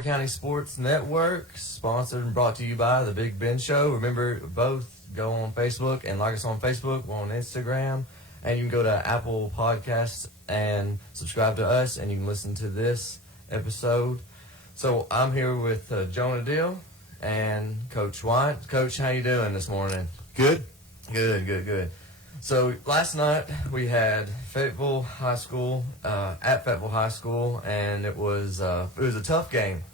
County Sports Network, sponsored and brought to you by The Big Ben Show. Remember, both go on Facebook and like us on Facebook. We're on Instagram. And you can go to Apple Podcasts and subscribe to us, and you can listen to this episode. So I'm here with Jonah Dill and Coach White. Coach, how you doing this morning? Good. Good. So last night we had Fayetteville High School at Fayetteville High School, and it was a tough game.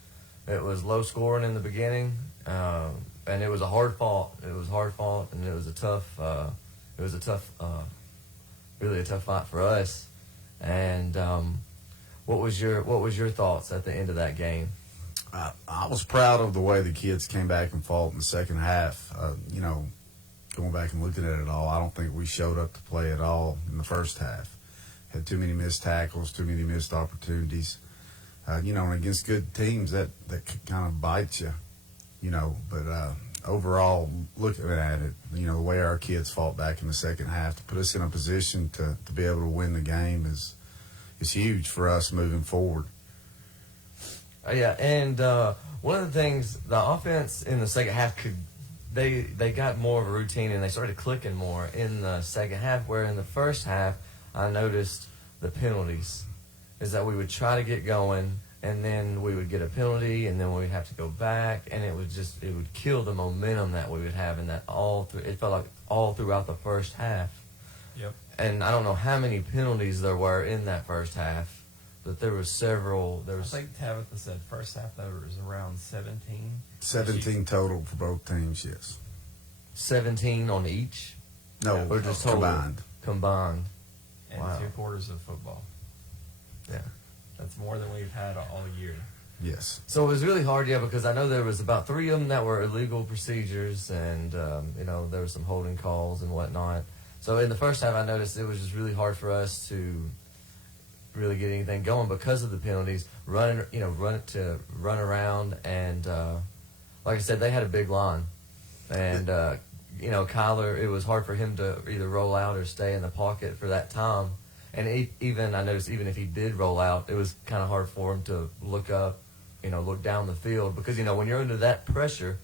It was low scoring in the beginning, and it was a hard fought. And it was a tough. Really a tough fight for us. And what was your thoughts at the end of that game? I was proud of the way the kids came back and fought in the second half. Going back and looking at it all, I don't think we showed up to play at all in the first half. Had too many missed tackles, too many missed opportunities. And against good teams, that kind of bites you, But overall, looking at it, the way our kids fought back in the second half to put us in a position to be able to win the game is huge for us moving forward. Yeah, and one of the things, the offense in the second half they got more of a routine and they started clicking more in the second half, where in the first half I noticed the penalties is that we would try to get going and then we would get a penalty and then we'd have to go back, and it would kill the momentum that we would have, and that it felt like all throughout the first half. Yep. And I don't know how many penalties there were in that first half, but there were several. I think Tabitha said first half there was around 17. 17 total for both teams, yes. 17 on each? No, or just combined. And Wow. 2 quarters of football. Yeah. That's more than we've had all year. Yes. So it was really hard, because I know there was about 3 of them that were illegal procedures, and there were some holding calls and whatnot. So in the first half, I noticed it was just really hard for us to really get anything going because of the penalties. Run around, and like I said, they had a big line, and Kyler, it was hard for him to either roll out or stay in the pocket for that time. And I noticed even if he did roll out, it was kind of hard for him to look up, look down the field, because when you're under that pressure,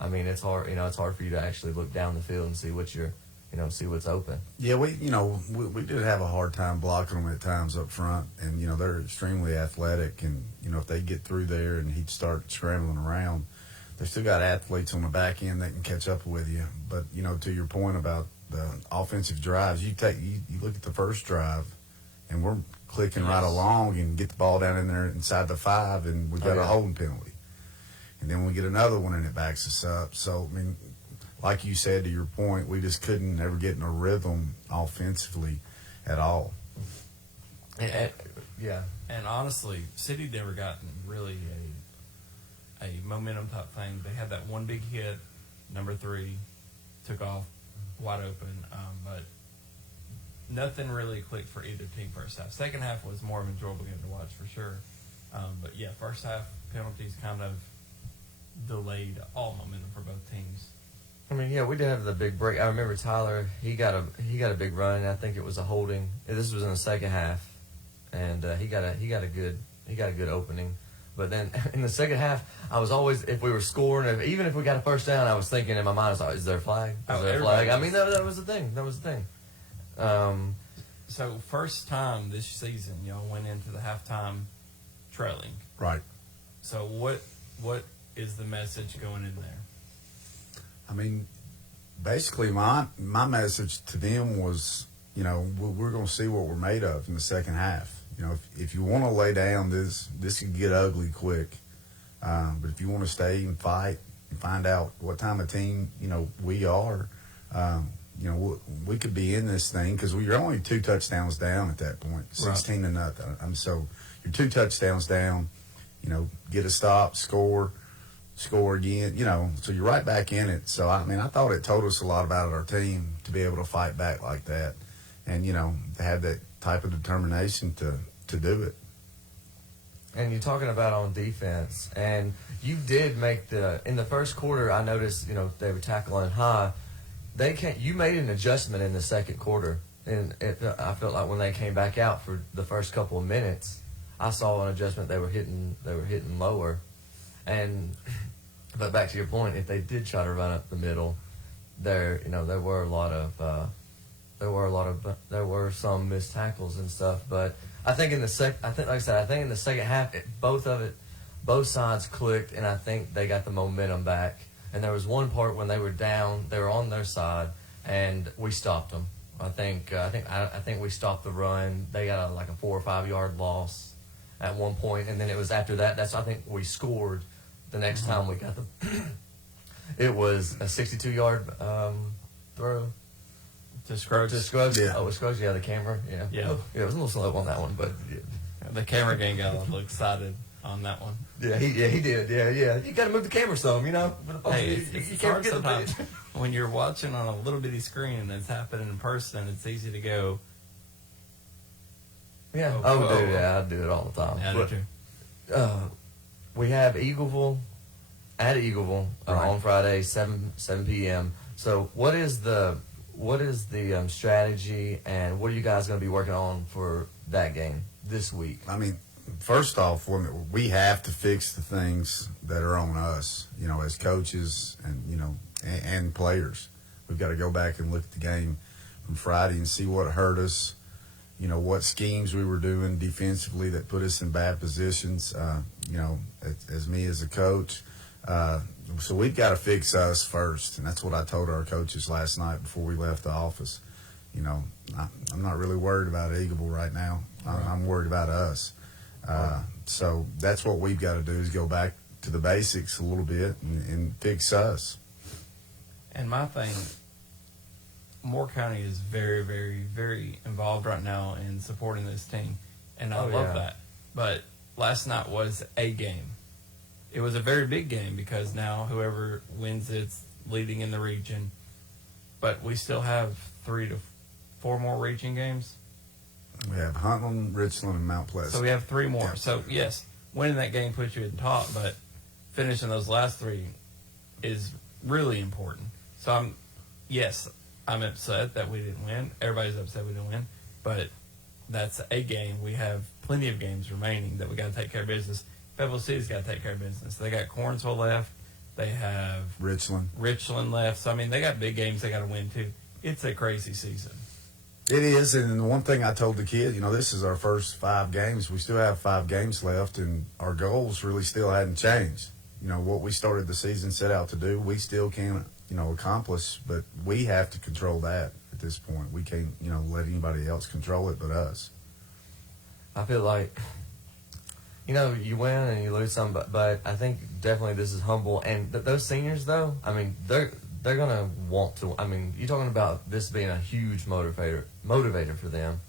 I mean, it's hard. It's hard for you to actually look down the field and see see what's open. Yeah, we did have a hard time blocking them at times up front, and they're extremely athletic, and if they get through there and he'd start scrambling around, they still got athletes on the back end that can catch up with you. But to your point about the offensive drives, you look at the first drive, and we're clicking right along and get the ball down in there inside the 5, and we've got a holding penalty, and then we get another one and it backs us up. So I mean, like you said, to your point, we just couldn't ever get in a rhythm offensively at all. Yeah. And honestly, City never gotten really a momentum type thing. They had that one big hit, number 3, took off wide open, but nothing really clicked for either team first half. Second half was more of an enjoyable game to watch for sure. But yeah, first half penalties kind of delayed all momentum for both teams. I mean, yeah, we did have the big break. I remember Tyler. He got a big run. And I think it was a holding. This was in the second half, and he got a good opening. But then in the second half, I was always, if we were scoring, even if we got a first down, I was thinking in my mind, is there a flag? Is there a flag? I mean, that was the thing. So first time this season, y'all went into the halftime trailing. Right. So what is the message going in there? I mean, basically my message to them was, we're going to see what we're made of in the second half. If you want to lay down, this could get ugly quick. But if you want to stay and fight and find out what type of team, we are, we could be in this thing, because we were only 2 touchdowns down at that point, 16-0. So you're 2 touchdowns down, get a stop, score again, so you're right back in it. So, I mean, I thought it told us a lot about our team to be able to fight back like that, and, to have that type of determination to do it. And you're talking about on defense, and you did make in the first quarter, I noticed, they were tackling high. You made an adjustment in the second quarter, and I felt like when they came back out for the first couple of minutes, I saw an adjustment. They were hitting lower, but back to your point, if they did try to run up the middle, there were some missed tackles and stuff. But I think in the second half, both sides clicked, and I think they got the momentum back. And there was one part when they were down, they were on their side, and we stopped them. I think we stopped the run. They got a 4 or 5 yard loss at one point, and then it was after that. I think we scored the next time we got the. It was a 62-yard throw To Scruggs. to Scruggs. Yeah. Oh, it was Scruggs. Yeah, the camera. Yeah. Yeah. It was a little slow on that one, but yeah. The camera gang got a little excited on that one. Yeah, he did. Yeah. You got to move the camera some, you know. Hey, you it's can't hard forget the sometimes. pitch. When you're watching on a little bitty screen and it's happening in person, it's easy to go, Yeah. Oh, Dude. Yeah, I do it all the time. yeah, I do But, too. we have Eagleville Right. on Friday, 7 p.m. So what is the strategy, and what are you guys going to be working on for that game this week? I mean, first off, we have to fix the things that are on us, you know, as coaches and players. We've got to go back and look at the game from Friday and see what hurt us, you know, what schemes we were doing defensively that put us in bad positions, as me as a coach. So we've got to fix us first, and that's what I told our coaches last night before we left the office. You know, I'm not really worried about Eagleville right now. I'm worried about us. So that's what we've got to do, is go back to the basics a little bit and fix us. And my thing, Moore County is very, very, very involved right now in supporting this team, and I love that. But last night was a game. It was a very big game because now whoever wins it's leading in the region. But we still have 3 to 4 more region games. We have Huntland, Richland, and Mount Pleasant. So we have 3 more. Yeah. So, yes, winning that game puts you at the top, but finishing those last 3 is really important. So, I'm upset that we didn't win. Everybody's upset we didn't win. But that's a game. We have plenty of games remaining that we got to take care of business. Fayetteville City's got to take care of business. They got Cornsville left. They have Richland left. So, I mean, they got big games they got to win, too. It's a crazy season. It is, and the one thing I told the kid, you know, this is our first 5 games. We still have 5 games left, and our goals really still hadn't changed. You know, what we started the season set out to do, we still can, accomplish, but we have to control that at this point. We can't, let anybody else control it but us. I feel like, you win and you lose some, but I think definitely this is humble. And those seniors, though, I mean, they're going to want to. I mean, you're talking about this being a huge motivator for them.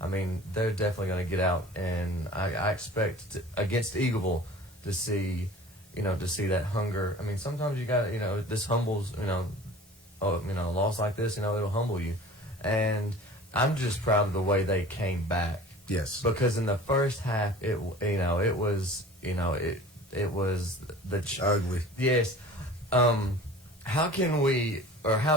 I mean, they're definitely going to get out, and I expect against Eagleville to see that hunger. I mean, sometimes you got this humbles. A loss like this, it'll humble you, and I'm just proud of the way they came back. Yes. Because in the first half, it was Ugly. Yes. How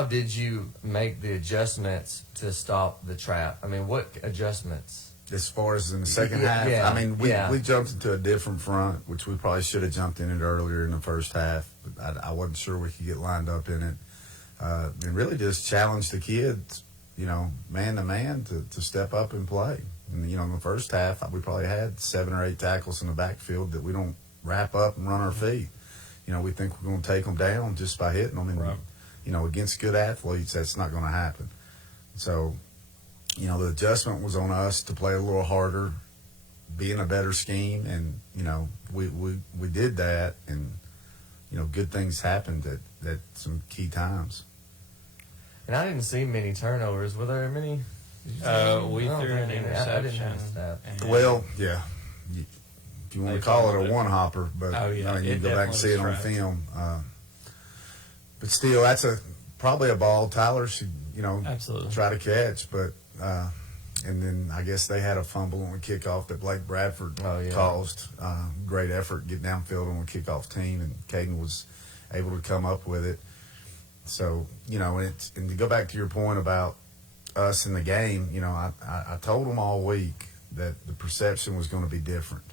did you make the adjustments to stop the trap? I mean, what adjustments? As far as in the second half, yeah, I mean, we jumped into a different front, which we probably should have jumped in it earlier in the first half, but I wasn't sure we could get lined up in it. And really just challenge the kids, man to man to step up and play. And, in the first half, we probably had 7 or 8 tackles in the backfield that we don't wrap up and run our feet. We think we're going to take them down just by hitting them. And, Right. Against good athletes, that's not going to happen. So, the adjustment was on us to play a little harder, be in a better scheme. And, we did that. And, good things happened at some key times. And I didn't see many turnovers. Were there many? We threw an I didn't interception. notice that. and- Well, yeah. If you want They to call fumbled it it. a one-hopper, but Oh, yeah. you It go back and see it on definitely was film. But still, that's probably a ball Tyler should, Absolutely. try to catch. But and then I guess they had a fumble on the kickoff that Blake Bradford caused. Great effort, get downfield on the kickoff team, and Caden was able to come up with it. So, and to go back to your point about us in the game, I told them all week that the perception was going to be different.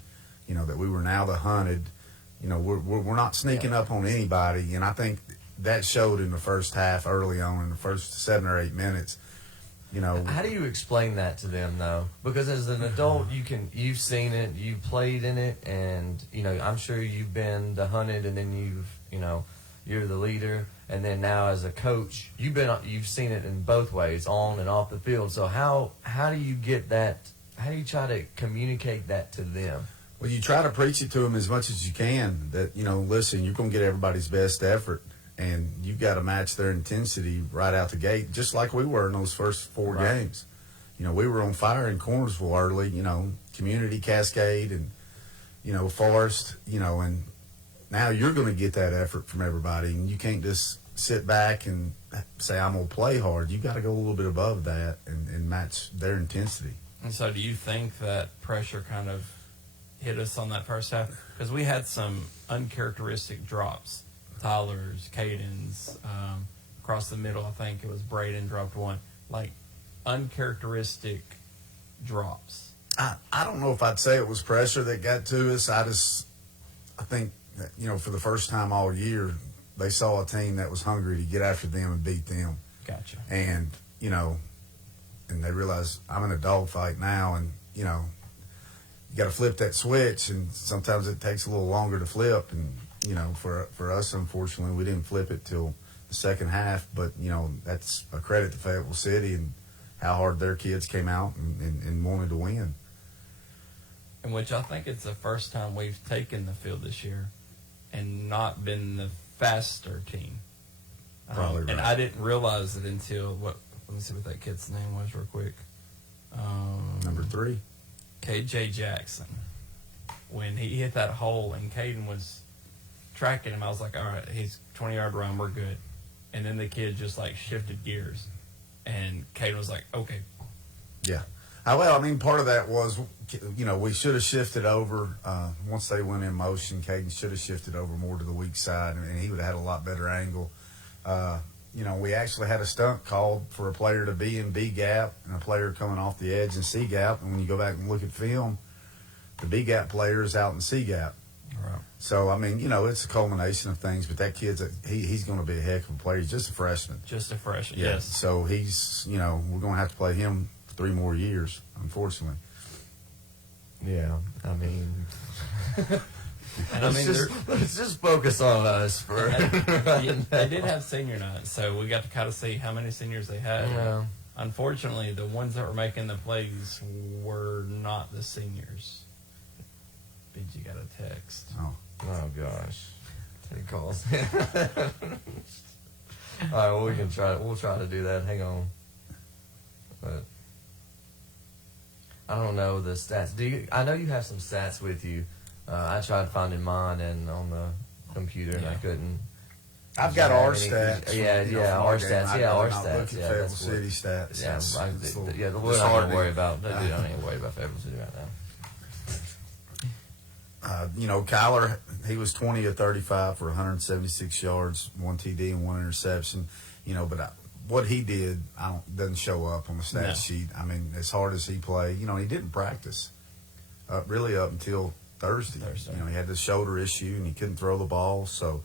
You know, that we were now the hunted. You know, we're not sneaking up on anybody, and I think that showed in the first half early on in the first 7 or 8 minutes. You know, how do you explain that to them though? Because as an adult, you've seen it, you've played in it, and you know, I'm sure you've been the hunted, and then you're the leader, and then now as a coach, you've seen it in both ways, on and off the field. So how do you get that? How do you try to communicate that to them? Well, you try to preach it to them as much as you can. That, you know, listen, you're going to get everybody's best effort, and you've got to match their intensity right out the gate, just like we were in those first 4 Right. games. You know, we were on fire in Cornersville early. You know, Community, Cascade, and you know, Forest. You know, and now you're going to get that effort from everybody, and you can't just sit back and say, I'm going to play hard. You got to go a little bit above that and match their intensity. And so do you think that pressure kind of hit us on that first half? Because we had some uncharacteristic drops. Tyler's, Caden's, across the middle, I think it was Braden dropped one. Like, uncharacteristic drops. I don't know if I'd say it was pressure that got to us. I think that, you know, for the first time all year, they saw a team that was hungry to get after them and beat them. Gotcha. And, you know, and they realized I'm in a dogfight now, and, you know, you got to flip that switch, and sometimes it takes a little longer to flip. And, you know, for us, unfortunately, we didn't flip it till the second half. But, you know, that's a credit to Fayetteville City and how hard their kids came out and wanted to win. In which I think it's the first time we've taken the field this year and not been the faster team. Probably And right. I didn't realize it until, let me see what that kid's name was real quick. Number 3. KJ Jackson. When he hit that hole and Caden was tracking him, I was like, all right, he's 20-yard run, we're good. And then the kid just like shifted gears. And Caden was like, okay. Yeah. Well, I mean, part of that was, you know, we should have shifted over. Once they went in motion, Caden should have shifted over more to the weak side, and he would have had a lot better angle. You know, we actually had a stunt called for a player to be in B gap and a player coming off the edge in C gap. And when you go back and look at film, the B gap player is out in C gap. Right. So, I mean, you know, it's a culmination of things, but that kid's he's going to be a heck of a player. He's just a freshman. Just a freshman, Yeah. yes. So he's, you know, we're going to have to play him 3 more years, unfortunately. Yeah, I mean, And I mean, let's just focus on us for. they did have senior night, so we got to kind of see how many seniors they had. Yeah. Unfortunately, the ones that were making the plays were not the seniors. BG got a text. Oh. Oh gosh, take calls. All right, well, we can try. We'll try to do that. Hang on, but I don't know the stats. Do you? I know you have some stats with you. I tried finding mine and on the computer, and I Yeah. couldn't. I've got have our any- stats. Yeah, from, you know, yeah, from our game. stats. I'd Yeah, our rather not stats. Look at Yeah, Fayetteville that's City what- stats. Yeah, It's I, a little yeah. We're not going disheartening. to worry about. I don't need to worry about Fayetteville City right now. You know, Kyler, he was 20 of 35 for 176 yards, 1 TD and 1 interception. You know, but what he did doesn't show up on the stat No. sheet. I mean, as hard as he played, you know, he didn't practice really up until Thursday. You know, he had the shoulder issue and he couldn't throw the ball. So,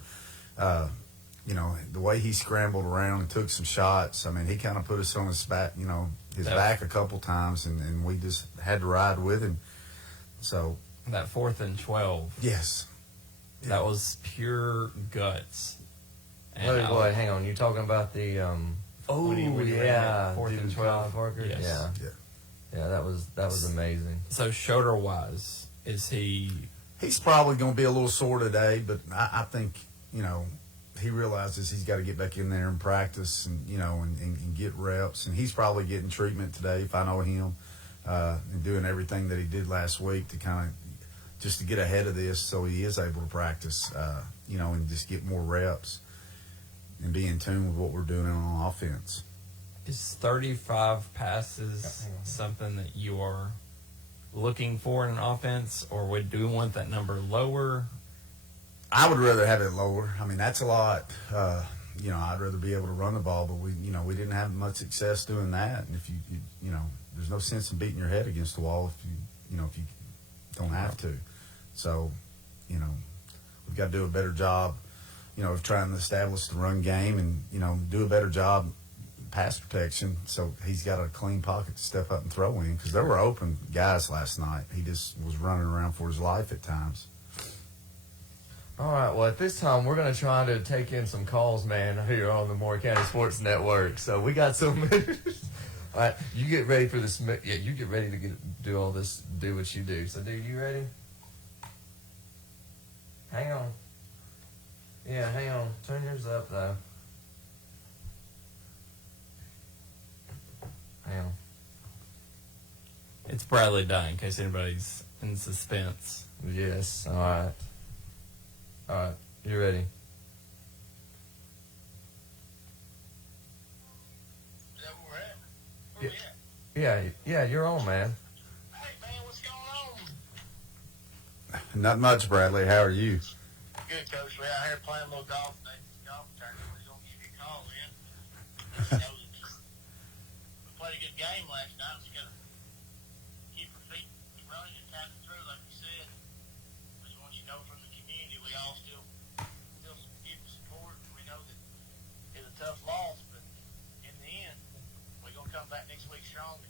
you know, the way he scrambled around and took some shots, I mean, he kind of put us on his back, you know, back a couple times, and we just had to ride with him. So, That 4th and 12, yes. that was pure guts. And Wait, I- boy, hang on. You're talking about the. Oh When he ran yeah, that 4th and dude, 12. Parker. Yes. Yeah, Yeah. yeah. That was amazing. So shoulder wise, is he? He's probably going to be a little sore today, but I think, you know, he realizes he's got to get back in there and practice and, you know, and get reps. And he's probably getting treatment today, if I know him, and doing everything that he did last week to kind of just to get ahead of this so he is able to practice, you know, and just get more reps and be in tune with what we're doing on offense. Is 35 passes something that you are looking for in an offense, or do we want that number lower? I would rather have it lower. I mean, that's a lot. I'd rather be able to run the ball, but we didn't have much success doing that. And if you there's no sense in beating your head against the wall if you don't have to. So, we've got to do a better job, of trying to establish the run game and, do a better job pass protection. So he's got a clean pocket to step up and throw in, because there were open guys last night. He just was running around for his life at times. All right, well, at this time, we're going to try to take in some calls, man, here on the Moore County Sports Network. So we got some. All right, you get ready for this. Yeah, you get ready to do all this, do what you do. So, dude, you ready? Hang on. Yeah, hang on. Turn yours up, though. Hang on. It's Bradley Dye, in case anybody's in suspense. Yes, all right. All right, you ready? Is that where we're at? Where we at? Yeah, you're on, man. Hey, man, what's going on? Not much, Bradley. How are you? Good, Coach. We're out here playing a little golf today. Golf tournament. We're going to give you a call in. We played a good game last night. We got to keep our feet running and tapping through, like you said. We just want you to know from the community, we all still give support. We know that it's a tough loss, but in the end, we're going to come back next week strong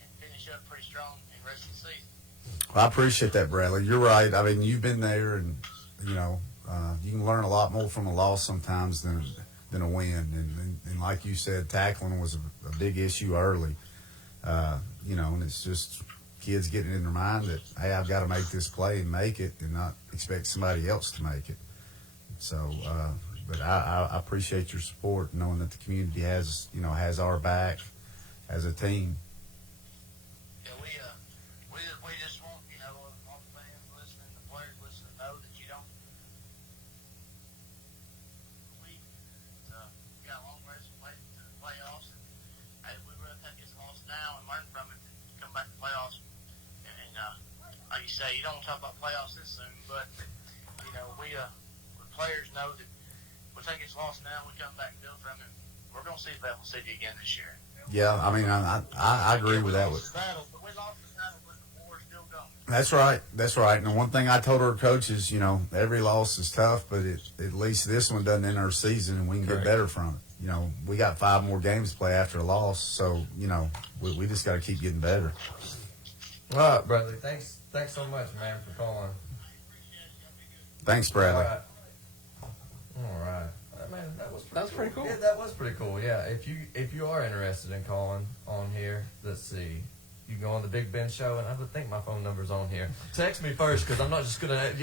and finish up pretty strong in the rest of the season. Well, I appreciate that, Bradley. You're right. I mean, you've been there, and you can learn a lot more from a loss sometimes than a win. And like you said, tackling was a big issue early. And it's just kids getting in their mind that, hey, I've got to make this play and make it, and not expect somebody else to make it. So, but I appreciate your support, knowing that the community has our back as a team. Yeah, we just want, all the fans listening, the players listening, to know that you don't. We got a long ways to play to the playoffs, and hey, we really take this loss now and learn from it and come back to playoffs. And like you say, you don't want to talk about playoffs this soon, but we players know that we take this loss now, we come back and build from it. We're going to see Bethel City again this year. Yeah, I mean, I agree with that. We lost the battle, but we lost the battle, but the war's still going. That's right. That's right. And the one thing I told our coaches, every loss is tough, but at least this one doesn't end our season, and we can get better from it. We got 5 more games to play after a loss, so we just got to keep getting better. All right, Bradley. Thanks so much, man, for calling. Thanks, Bradley. All right. Man, that was pretty cool. Yeah, that was pretty cool. Yeah, if you are interested in calling on here, let's see. You can go on the Big Ben Show, and I would think my phone number's on here. Text me first, because I'm not gonna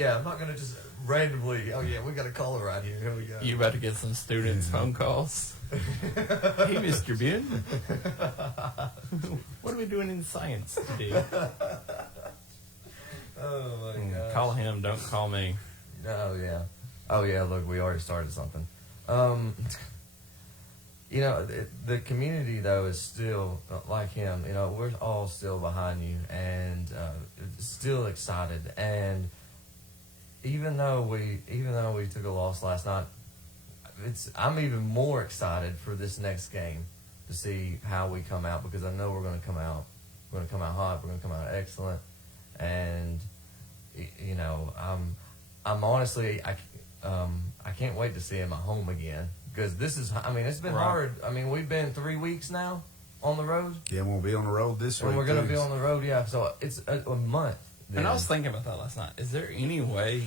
just randomly. Oh yeah, we got a caller right here. Here we go. You about to get some students' phone calls? Hey, Mr. Ben. What are we doing in science today? Oh my God. Call him. Don't call me. Oh yeah. Look, we already started something. The community, though, is still like him. We're all still behind you and still excited. And even though we took a loss last night, I'm even more excited for this next game to see how we come out, because I know we're going to come out. We're going to come out hot. We're going to come out excellent. And I'm honestly I can't wait to see him at home again, because this is, it's been hard. We've been 3 weeks now on the road. Yeah, we'll be on the road this week. And we're going to be on the road, yeah. So it's a month. Then. And I was thinking about that last night. Is there any way,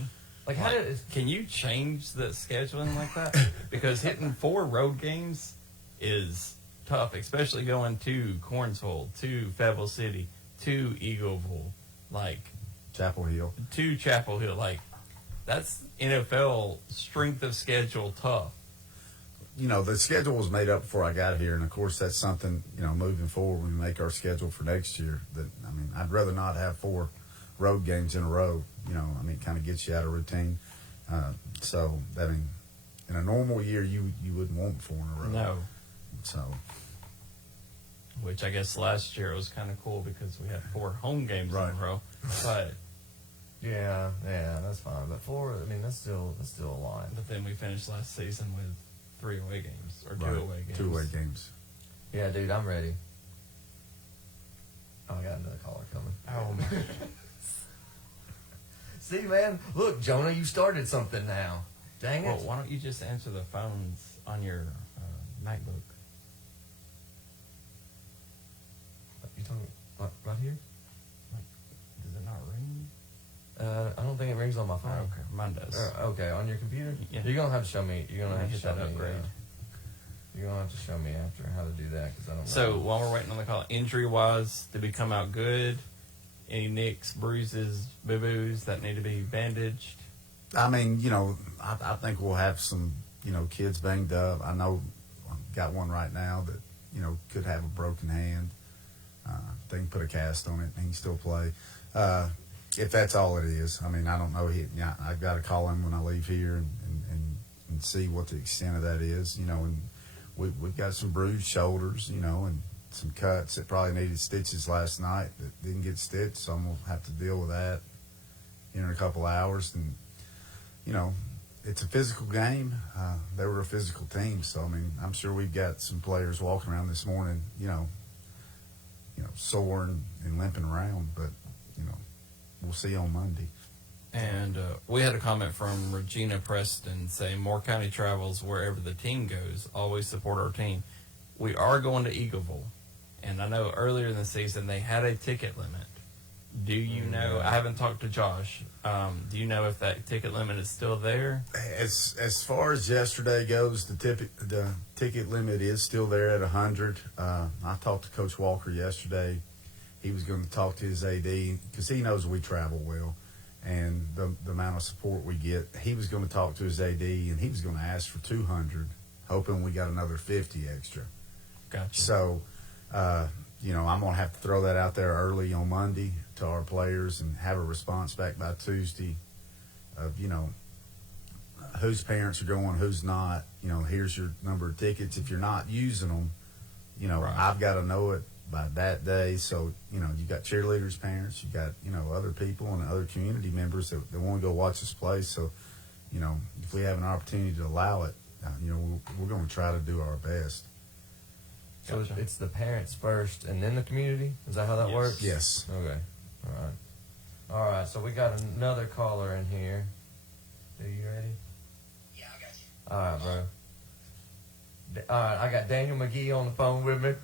can you change the scheduling like that? Because hitting 4 road games is tough, especially going to Cornsville, to Fayetteville City, to Eagleville, Chapel Hill. To Chapel Hill, that's NFL strength of schedule tough. The schedule was made up before I got here, and of course that's something, moving forward when we make our schedule for next year. I'd rather not have 4 road games in a row. It kind of gets you out of routine. In a normal year, you wouldn't want 4 in a row. No. So. Which I guess last year it was kind of cool because we had 4 home games in a row. But yeah, that's fine. But 4, that's still a lot. But then we finished last season with 3 away games or 2 Right. away games. 2 away games. Yeah, dude, I'm ready. Oh, I got another caller coming. Oh my! See, man, look, Jonah, you started something now. Dang it. Well, why don't you just answer the phones on your MacBook? You talking right here? Does it not ring? I don't think it rings on my phone. Oh, okay, mine does. Okay, on your computer? Yeah. You're gonna have to show me. You're gonna have to Hit show that me. upgrade. You're gonna have to show me after how to do that because I don't know. So while we're waiting on the call, injury-wise, did we come out good? Any nicks, bruises, boo-boos that need to be bandaged? I mean, I think we'll have some, kids banged up. I know I've got one right now that, could have a broken hand. They can put a cast on it and he can still play. If that's all it is. I mean, I don't know. I've got to call him when I leave here and see what the extent of that is, and we've got some bruised shoulders, and some cuts that probably needed stitches last night that didn't get stitched, so I'm going to have to deal with that in a couple hours. And, it's a physical game. They were a physical team, so, I mean, I'm sure we've got some players walking around this morning, sore and limping around, but, we'll see on Monday. And we had a comment from Regina Preston saying, Moore County travels wherever the team goes. Always support our team. We are going to Eagleville. And I know earlier in the season they had a ticket limit. Do you know? I haven't talked to Josh. Do you know if that ticket limit is still there? As far as yesterday goes, the ticket limit is still there at 100. I talked to Coach Walker yesterday. He was going to talk to his AD because he knows we travel well and the amount of support we get. He was going to talk to his AD and he was going to ask for 200, hoping we got another 50 extra. Gotcha. So, I'm going to have to throw that out there early on Monday to our players and have a response back by Tuesday of, whose parents are going, who's not. Here's your number of tickets. If you're not using them, Right. I've got to know it by that day. So, you got cheerleaders' parents, you got, other people and other community members that want to go watch us play. So, if we have an opportunity to allow it, we're going to try to do our best. So Gotcha. it's the parents first and then the community? Is that how that Yes. works? Yes. Okay. All right. So we got another caller in here. Are you ready? Yeah, I got you. All right, bro. All right, I got Daniel McGee on the phone with me.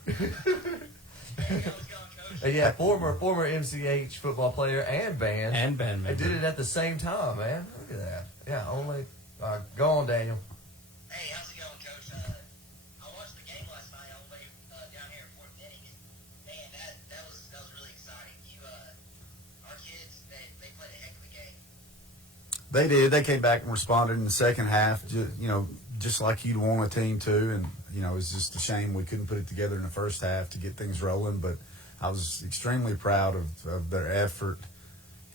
Hey, how's it going, Coach? Yeah, former MCH football player and band. And band They member. did it at the same time, man. Look at that. Yeah, only. Go on, Daniel. Hey, how's it going, Coach? I watched the game last night all the way down here in Fort Benning, and man, that was really exciting. Our kids, they played a heck of a game. They did. They came back and responded in the second half, just like you'd want a team to. And, it's just a shame we couldn't put it together in the first half to get things rolling. But I was extremely proud of their effort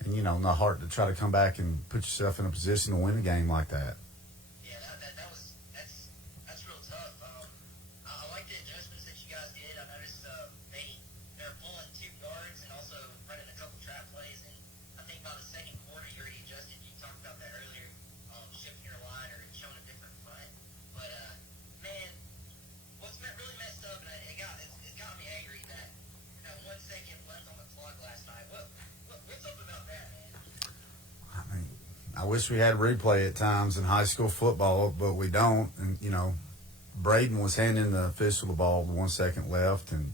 and, and the heart to try to come back and put yourself in a position to win a game like that. Yeah, that's real tough. I like the adjustments that you guys did. I noticed they're pulling 2 guards and also running a couple trap plays. And I think by the second quarter you already adjusted. You talked about that earlier, shifting your line or showing a different front. But man, what's really messed up, and it got me angry that 1 second left on the clock last night. What's up about that, man? I mean, I wish we had replay at times in high school football, but we don't. And, Braden was handing the official the ball with 1 second left, and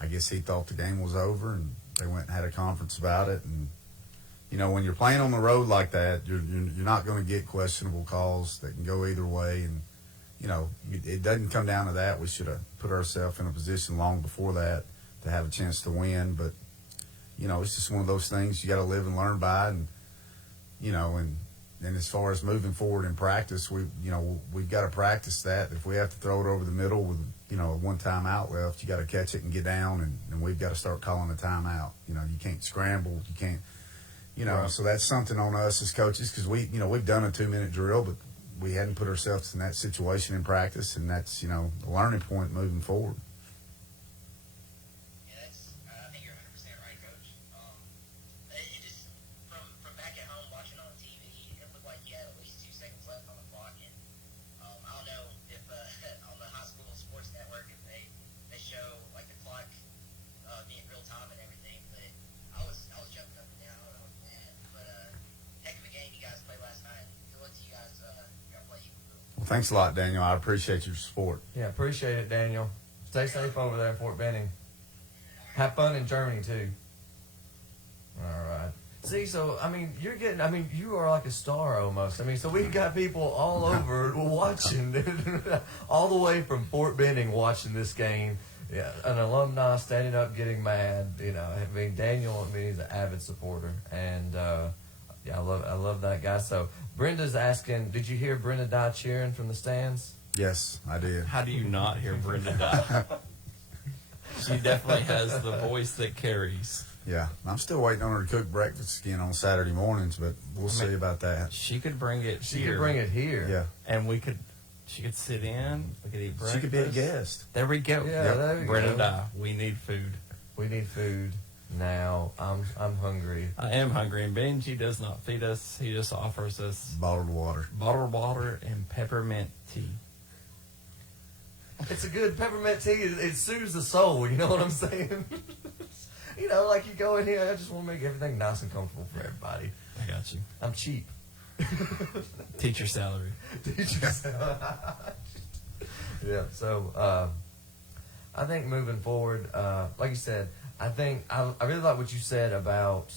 I guess he thought the game was over, and they went and had a conference about it. And, when you're playing on the road like that, you're not going to get questionable calls that can go either way. And, it doesn't come down to that. We should have put ourselves in a position long before that to have a chance to win. But, it's just one of those things you got to live and learn by. And, and as far as moving forward in practice, we've got to practice that. If we have to throw it over the middle with, a 1 timeout left, you got to catch it and get down, and we've got to start calling a timeout. You can't scramble. You can't, Right. So that's something on us as coaches because we've done a 2-minute drill, but we hadn't put ourselves in that situation in practice, and that's, a learning point moving forward. Yeah, I think you're 100% right, Coach. It just from back at home watching on TV, it looked like you had at least 2 seconds left on the clock, and I don't know if Well, thanks a lot, Daniel. I appreciate your support. Yeah, appreciate it, Daniel. Stay safe over there in Fort Benning. Have fun in Germany, too. All right. See, so, you are like a star almost. So we've got people all over watching, all the way from Fort Benning watching this game. Yeah, an alumni standing up getting mad. Daniel, he's an avid supporter. And, I love that guy. So Brenda's asking, did you hear Brenda Dye cheering from the stands? Yes, I did. How do you not hear Brenda Dye? She definitely has the voice that carries. Yeah, I'm still waiting on her to cook breakfast again on Saturday mornings, but we'll see about that. She could bring it She here. could bring it here. Yeah, And she could sit in. We could eat breakfast. she could be a guest. There we go. Yeah, there you Brenda go. Dye. We need food. We need food now. I'm hungry. I am hungry, and Benji does not feed us. He just offers us Bottled water. bottled water and peppermint tea. It's a good peppermint tea. It soothes the soul. You know what I'm saying? Like you go in here, I just want to make everything nice and comfortable for everybody. I got you. I'm cheap. Teacher salary. Yeah. So I think moving forward, like you said, I really like what you said about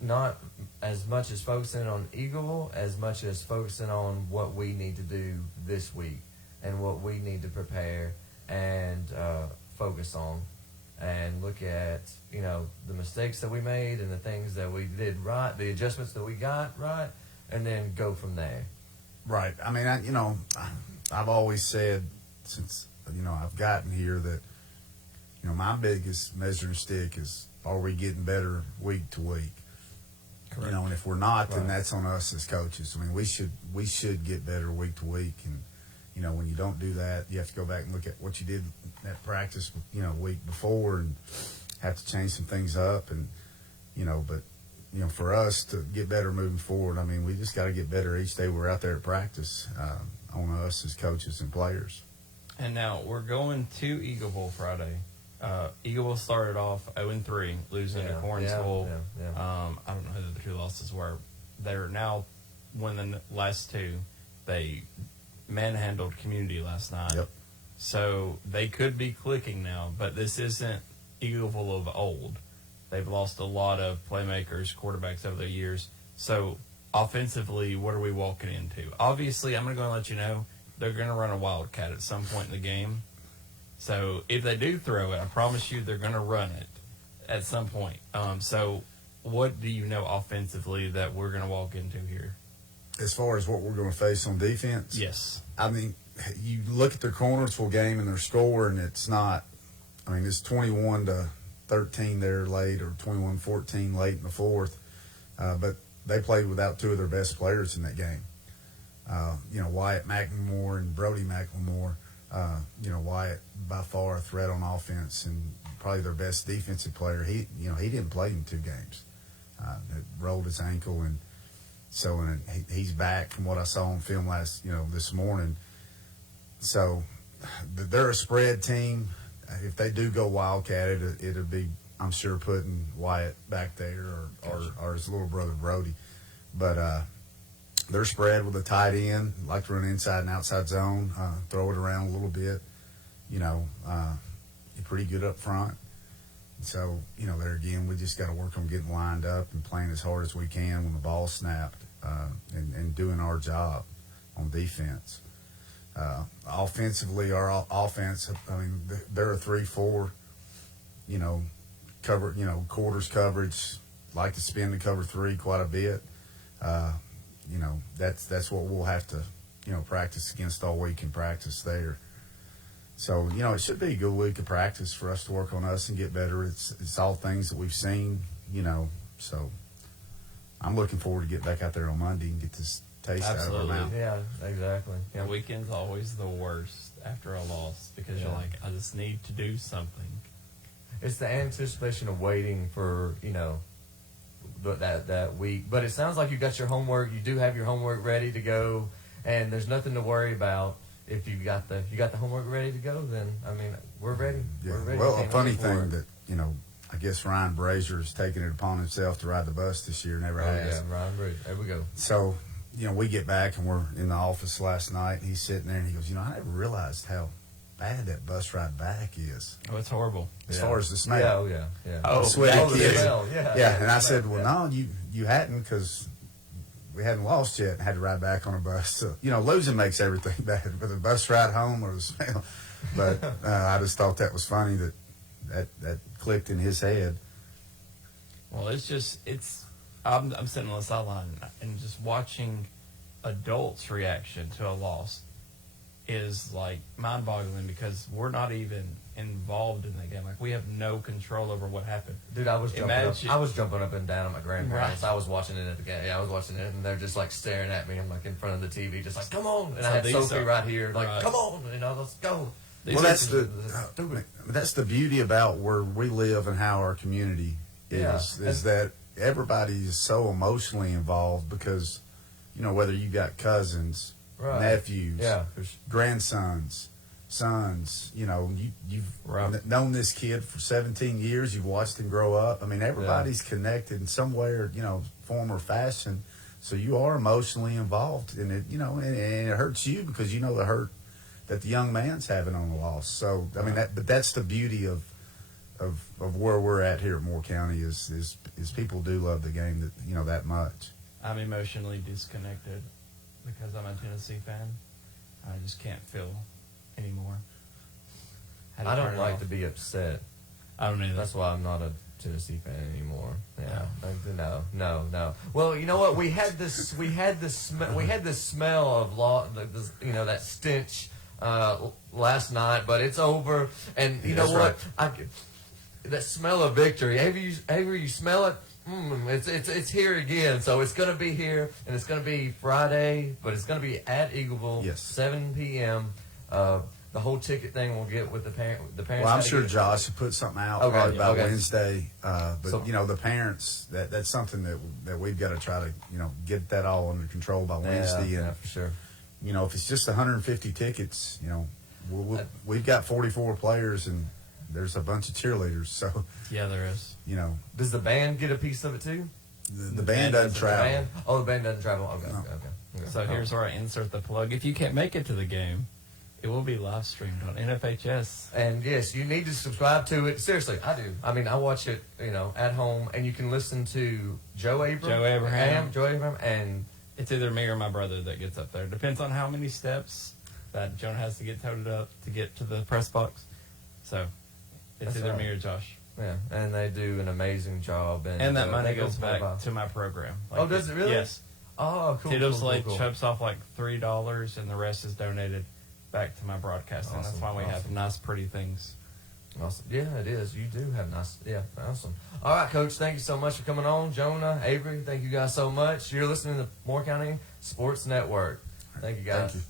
not as much as focusing on Eagle as much as focusing on what we need to do this week and what we need to prepare and focus on and look at, the mistakes that we made and the things that we did right, the adjustments that we got right, and then go from there. Right. I've always said since, I've gotten here that, my biggest measuring stick is, are we getting better week to week? Correct. And if we're not, then Right. that's on us as coaches. We should get better week to week. And, when you don't do that, you have to go back and look at what you did at practice, week before and have to change some things up. And, for us to get better moving forward, we just got to get better each day we're out there at practice, on us as coaches and players. And now we're going to Eagleville Friday. Eagleville started off 0-3, losing to Cornsville. Yeah. I don't know who the two losses were. They're now winning the last two. They manhandled Community last night. Yep. So they could be clicking now, but this isn't Eagleville of old. They've lost a lot of playmakers, quarterbacks over the years. So offensively, what are we walking into? Obviously, I'm going to go and let you know, they're going to run a Wildcat at some point in the game. So if they do throw it, I promise you they're going to run it at some point. So what do you know offensively that we're going to walk into here? As far as what we're going to face on defense? Yes. You look at their Cornersville game and their score, and it's not, it's 21-13 there late or 21-14 late in the fourth. But they played without two of their best players in that game. Wyatt McLemore and Brody McLemore. Wyatt by far a threat on offense and probably their best defensive player. He didn't play in 2 games. Rolled his ankle, and he's back from what I saw on film this morning. So they're a spread team. If they do go Wildcat, it'll be, I'm sure, putting Wyatt back there or his little brother Brody. But they're spread with a tight end, like to run inside and outside zone, throw it around a little bit. You're pretty good up front. So, there again, we just got to work on getting lined up and playing as hard as we can when the ball's snapped and doing our job on defense. Offensively, our offense, they're a 3-4, quarters coverage, like to spin to cover 3 quite a bit. That's what we'll have to, practice against all week in practice there. So, it should be a good week of practice for us to work on us and get better. It's all things that we've seen, so I'm looking forward to get back out there on Monday and get this taste Absolutely. out of our mouth. Yeah, exactly. Yeah, weekend's always the worst after a loss because you're like, I just need to do something. It's the anticipation of waiting for, that week. But it sounds like you got your homework. You do have your homework ready to go, and there's nothing to worry about. If you got the homework ready to go, then we're ready. Yeah. We're ready. Well, a Can't funny wait for thing it. that I guess Ryan Brazier has taken it upon himself to ride the bus this year. Never has. Yeah, Ryan Bridge. There we go. So, we get back and we're in the office last night. And he's sitting there and he goes, I never realized how bad that bus ride back is. Oh, it's horrible. As far as the smell. Yeah, oh, yeah. Oh, The sweaty Oh, the kids. smell, yeah. Yeah, and I the said, smell, well, no, you hadn't, because we hadn't lost yet and had to ride back on a bus. So, losing makes everything bad, whether the bus ride home or the smell. But I just thought that was funny that clicked in his head. Well, I'm sitting on the sideline and just watching adults' reaction to a loss is like mind-boggling, because we're not even involved in the game. Like, we have no control over what happened. Dude, I was jumping up and down at my grandparents. Right. I was watching it at the game. Yeah, I was watching it, and they're just like staring at me. I'm like in front of the TV, just like, come on. And So I had these Sophie are- right here, like, right. come on, let's go. These Well, are- that's the beauty about where we live and how our community is, Yeah. is that everybody is so emotionally involved, because, whether you got cousins, Right. nephews, Yeah. grandsons, sons, you've Right. known this kid for 17 years, you've watched him grow up. I mean, everybody's connected in some way or, form or fashion. So you are emotionally involved in it, and it hurts you because the hurt that the young man's having on the loss. So, I mean, but that's the beauty of where we're at here at Moore County is people do love the game that much. I'm emotionally disconnected because I'm a Tennessee fan. I just can't feel anymore. Had to I turn don't it like off. to be upset. I don't either. That's why I'm not a Tennessee fan anymore. Yeah, no. Well, you know what? We had the smell of that stench last night, but it's over. And you know what? That smell of victory. Avery, you smell it? It's here again. So it's going to be here, and it's going to be Friday, but it's going to be at Eagleville, Yes. 7 p.m. The whole ticket thing we'll get with the parents. Well, I'm had to sure get- Josh will put something out Okay, probably by okay. Wednesday. But So- the parents, that's something that we've got to try to get that all under control by Wednesday. Yeah, And for sure. if it's just 150 tickets, we've got 44 players and there's a bunch of cheerleaders. So Yeah, there is. Does the band get a piece of it too? the band doesn't The travel. band? Oh, the band doesn't travel. Okay, No. okay. So here's where I insert the plug. If you can't make it to the game, it will be live streamed on NFHS. And yes, you need to subscribe to it. Seriously, I do. I mean, I watch it, at home, and you can listen to Joe Abraham, and It's either me or my brother that gets up there. Depends on how many steps that Jonah has to get toted up to get to the press box. So it's That's either right. me or Josh. yeah, and they do an amazing job. And that money they go goes far by. back to my program. Oh, does it really? Yes. Oh, cool. Tito cool, Slade cool. chops off like $3, and the rest is donated back to my broadcasting. That's Awesome, why we have awesome. nice, pretty things. Awesome. Yeah, it is. You do have nice. Yeah, awesome. All right, Coach. Thank you so much for coming on. Jonah, Avery, thank you guys so much. You're listening to Moore County Sports Network. Thank you, guys. Thank you.